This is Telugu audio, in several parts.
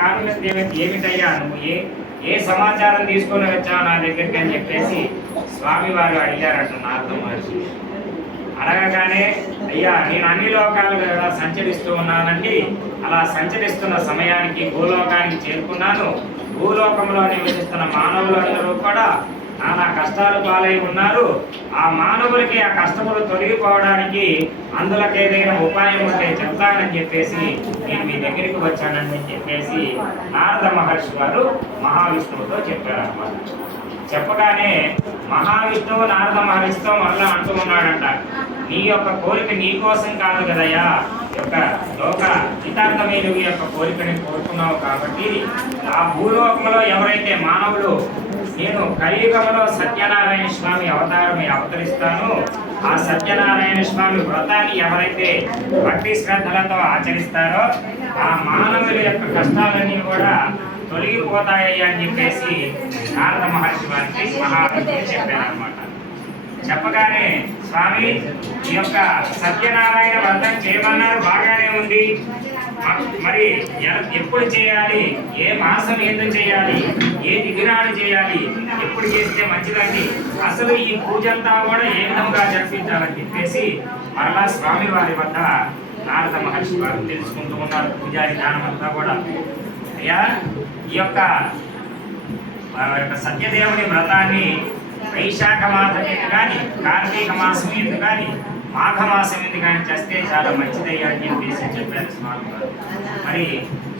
కానుక దేవత ఏమిటయ్యా నువ్వు ఏ ఏ సమాచారం తీసుకొని వచ్చావు నా దగ్గరికి అని చెప్పేసి స్వామి వారు అడిగారట నారద మహర్షి. అడగగానే అయ్యా నేను అన్ని లోకాలు ఎలా సంచరిస్తూ ఉన్నానండి. అలా సంచరిస్తున్న సమయానికి భూలోకానికి చేరుకున్నాను. భూలోకంలో నివసిస్తున్న మానవులందరూ కూడా నానా కష్టాలు పాలై ఉన్నారు. ఆ మానవులకి ఆ కష్టములు తొలగిపోవడానికి అందులోకి ఏదైనా ఉపాయం ఉంటే చెప్తానని చెప్పేసి నేను మీ దగ్గరికి వచ్చానని చెప్పేసి నారద మహర్షి వారు మహావిష్ణువుతో చెప్పారన్నమాట. చెప్పగానే మహావిష్ణువు నారద మహర్షితో మళ్ళీ అంటూ ఉన్నాడంట. నీ యొక్క కోరిక నీ కోసం కాదు కదయ్యా. యొక్క లోక హితార్థమైన యొక్క కోరికని కోరుకున్నావు కాబట్టి ఆ భూలోకంలో ఎవరైతే మానవులు నేను కలియుగంలో సత్యనారాయణ స్వామి అవతారం అవతరిస్తాను. ఆ సత్యనారాయణ స్వామి వ్రతాన్ని ఎవరైతే భక్తి శ్రద్ధలతో ఆచరిస్తారో ఆ మానవుల యొక్క కష్టాలన్నీ కూడా తొలగిపోతాయి అని చెప్పేసి నారద మహర్షి వారికి మహావిష్ణువు చెప్పారనమాట చెప్పగానే స్వామి ఈ యొక్క సత్యనారాయణ వ్రతం చేయమన్నారు బాగానే ఉంది. మరి ఎప్పుడు చేయాలి? ఏ మాసం ఎందు చేయాలి? ఏ దిగునాడు చేయాలి? ఎప్పుడు చేస్తే మంచిదండి? అసలు ఈ పూజ అంతా కూడా ఏ విధంగా జరిపించాలని చెప్పేసి మరలా స్వామి వారి వద్ద నారద మహర్షి వారు తెలుసుకుంటూ ఉన్నారు. పూజా విధానం అంతా కూడా. అయ్యా ఈ యొక్క యొక్క సత్యదేవుని వ్రతాన్ని వైశాఖ మాసం ఎందు కానీ కార్తీక మాసం ఎందు కానీ మాఘ మాసం ఎందు కానీ చేస్తే చాలా మంచిదయ్యా అని చెప్పేసి చెప్పారు స్వామి మరి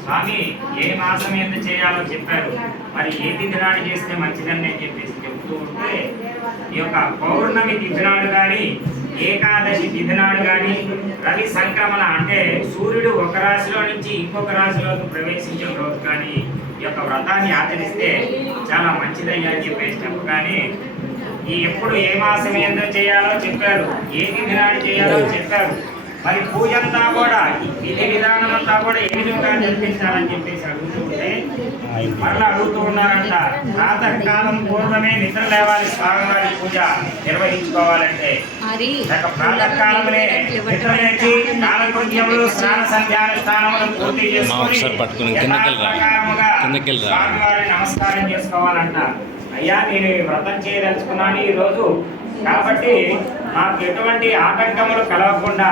స్వామి ఏ మాసం ఎందు చేయాలో చెప్పారు. మరి ఏ తిథి నాడు చేస్తే మంచిదని అని చెప్పేసి చెప్తూ ఉంటే ఈ యొక్క పౌర్ణమి తిథి నాడు కానీ ఏకాదశి తిథి నాడు కానీ రవి సంక్రమణ అంటే సూర్యుడు ఒక రాశిలో నుంచి ఇంకొక రాశిలోకి ప్రవేశించే రోజు కానీ ఈ యొక్క వ్రతాన్ని ఆచరిస్తే చాలా మంచిదయ్యా అని చెప్పేసి చెప్పగానే ఈ ఎప్పుడు ఏ మాసం ఏందో చేయాలో చెప్పారు ఏ తిథి నాడు చేయాలో చెప్పారు మరి పూజ అంతా కూడా ఈ విధి విధానం అంతా కూడా ఏ విధంగా జరిపించాలని చెప్పేసి అడుగుతూ ఉంటే మరలా అడుగుతూ ఉన్నారంట ప్రాతకాలం పూర్వమే నిద్ర లేవాలి స్వామివారి పూజ నిర్వహించుకోవాలంటే. లేక ప్రాతకాలమే నిద్ర లేచి కాలకృత్యములు స్నాన సంధ్యానుష్ఠానములు పూర్తి చేసుకొని. స్వామివారిని నమస్కారం చేసుకోవాలంట అయ్యా నేను వ్రతం చేయదలుచుకున్నాను ఈ రోజు. కాబట్టి నాకు ఎటువంటి ఆటంకములు కలగకుండా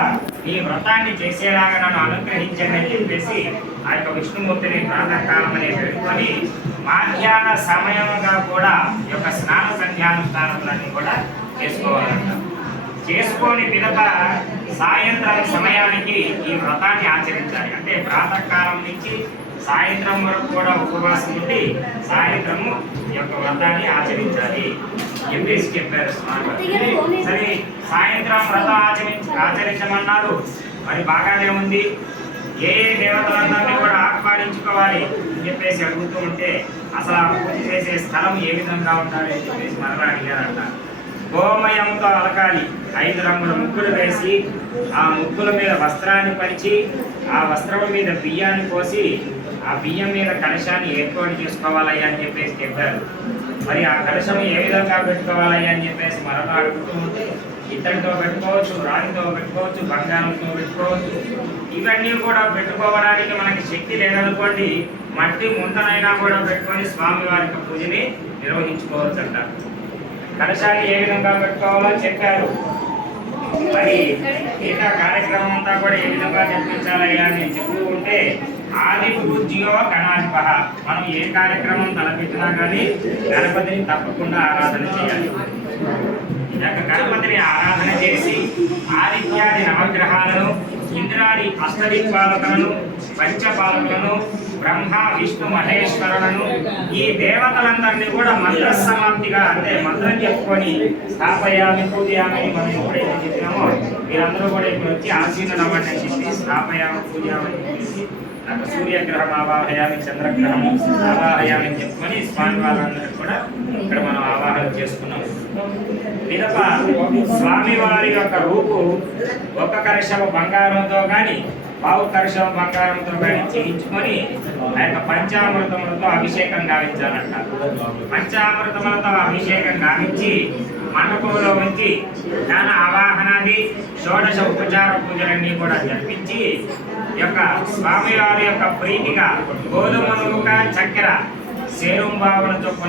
ఈ వ్రతాన్ని చేసేలాగా నన్ను అనుగ్రహించండి అని చెప్పేసి ఆ యొక్క విష్ణుమూర్తిని ప్రాతకాలం అని పెట్టుకొని మధ్యాహ్న సమయంగా కూడా ఈ యొక్క స్నాన సంధ్యానుష్ఠానములన్నీ కూడా చేసుకోవాలంట. చేసుకొని పిదప సాయంత్రం సమయానికి ఈ వ్రతాన్ని ఆచరించాలి. అంటే ప్రాతకాలం నుంచి సాయంత్రం వరకు కూడా ఉపవాసం ఉండి సాయంత్రము ఈ యొక్క వ్రతాన్ని ఆచరించాలి. చెప్పేసి చెప్పారు స్వామి సరే సాయంత్రం వ్రతం ఆచరించి ఆచరించమన్నారు. మరి బాగానే ఉంది. ఏ ఏ దేవతలందరినీ కూడా ఆహ్వానించుకోవాలి అని చెప్పేసి అడుగుతూ ఉంటే అసలు ఆ పూజ చేసే స్థలం ఏ విధంగా ఉండాలి అని చెప్పేసి మరలా అడిగారంట. గోమయంతో అలకాలి. ఐదు రంగుల ముగ్గులు వేసి ఆ ముగ్గుల మీద వస్త్రాన్ని పరిచి ఆ వస్త్రం మీద బియ్యాన్ని పోసి ఆ బియ్యం మీద కలశాన్ని ఏర్పాటు చేసుకోవాలయ్యా అని చెప్పేసి చెప్పారు. మరి ఆ కలశం ఏ విధంగా పెట్టుకోవాలయ్యా అని చెప్పేసి మరలా అడుగుతూ ఉంటే ఇత్తడితో పెట్టుకోవచ్చు రాణితో పెట్టుకోవచ్చు బంగారంతో పెట్టుకోవచ్చు. ఇవన్నీ కూడా పెట్టుకోవడానికి మనకి శక్తి లేదనుకోండి మట్టి ముంతనైనా కూడా పెట్టుకొని స్వామి వారి యొక్క పూజని నిర్వహించుకోవచ్చు అంటారు కలశాన్ని ఏ విధంగా పెట్టుకోవాలో చెప్పారు. మరి మిగతా కార్యక్రమం అంతా కూడా ఏ విధంగా జరిపించాలయ్యా అని చెప్తూ ఉంటే ఆది పూజ్యో గణాధిప మనం ఏ కార్యక్రమం తలపెట్టినా కానీ గణపతిని తప్పకుండా ఆరాధన చేయాలి. ఇక గణపతిని ఆరాధన చేసి ఆదిత్యాది నవగ్రహాలను ఇంద్రాది అష్టదిక్పాలకులను పంచపాలకులను బ్రహ్మ విష్ణు మహేశ్వరులను ఈ దేవతలందరినీ కూడా మంత్ర సమాప్తిగా అంటే మంత్రం చెప్పుకొని స్థాపయామి పూజయామని మనం ఎప్పుడైతే చెప్పినామో మీరందరూ కూడా ఇప్పుడు వచ్చి ఆశీర్వాదం అవ్వండి అని చెప్పి స్థాపయామి పూజయామని అని సూర్యగ్రహం ఆవాహయామి చంద్రగ్రహం ఆవాహయామి చెప్పుకొని స్వామి వాళ్ళందరూ కూడా ఇక్కడ మనం ఆవాహన చేసుకున్నాం. మిదప స్వామి వారి యొక్క రూపు ఒక కలశం బంగారంతో కానీ పావు కరుషం బంగారంతో కానీ చేయించుకొని ఆ యొక్క పంచామృతములతో అభిషేకం గావించాలంట పంచామృతములతో అభిషేకం గావించి మండపంలో ఉంచి జ్ఞాన అవాహనాది షోడశ ఉపచార పూజలన్నీ కూడా జరిపించి యొక్క స్వామివారి యొక్క ప్రీతిగా గోధుమ చక్కెర సేరుంబావుల చొప్పున